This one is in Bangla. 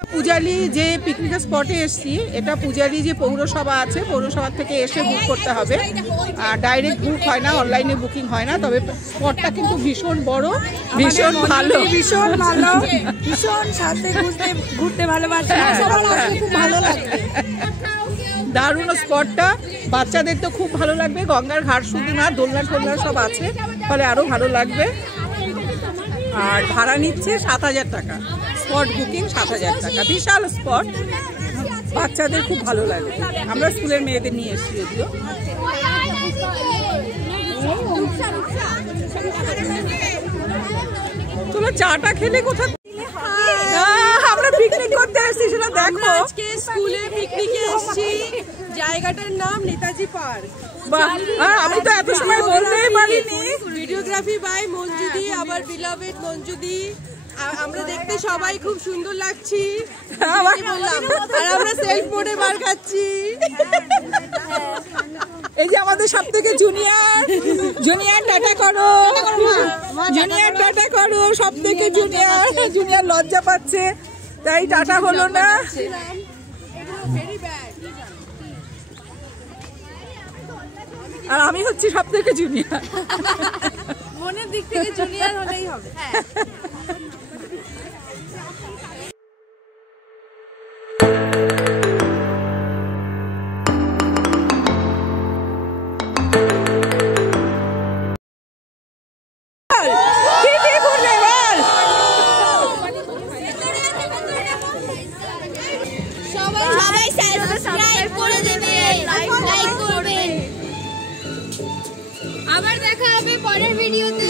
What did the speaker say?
পূজালি যে পিকনিক স্পটে এসেছি, এটা পূজালি যে পৌরসভা আছে, পৌরসভা থেকে এসে বুক করতে হবে। আর ডাইরেক্ট বুক হয় না, অনলাইনে বুকিং হয় না। তবে স্পটটা কিন্তু ভীষণ বড়, ভীষণ ভালো, ভীষণ ভালো, ভীষণ সাথে ঘুরতে ভালোবাসে, খুব ভালো লাগবে। দারুণ স্পটটা, বাচ্চাদের তো খুব ভালো লাগবে। গঙ্গার ঘাট শুধু না, দোলনা টোলনা সব আছে, ফলে আরো ভালো লাগবে। আর ভাড়া নিচ্ছে 7,000 টাকা, স্পট বুকিং 7,000 টাকা। বিশাল স্পট, বাচ্চাদের খুব ভালো লাগে। আমরা স্কুলের মেয়েদের নিয়ে এসেছি যদিও। চলো চাটা খেলে কোথাও, আমরা পিকনিক করতে এসেছি সেটা দেখো। আজকে স্কুলে পিকনিকে এসেছি, জায়গাটার নাম নেতাজি পার্ক। আমি তো এত সময় বলতেই পারিনি। ভিডিওগ্রাফি বাই মঞ্জুদি, আবার বিলাভেড মঞ্জুদি। আমরা দেখতে সবাই খুব সুন্দর লাগছি, বললাম। আর আমরা সেলফ মোডে বার খাচ্ছি। এই যে আমাদের সব থেকে জুনিয়র, জুনিয়র টাটা করো, জুনিয়র টাটা করো, সব থেকে জুনিয়র। জুনিয়র লজ্জা পাচ্ছে তাই টাটা হলো না। আর আমি হচ্ছি সব থেকে জুনিয়র। মনের দিক থেকে জুনিয়র হলেই হবে। সবাই সাবস্ক্রাইব করে দেবেন, লাইক করবেন। আবার দেখা হবে পরের ভিডিওতে।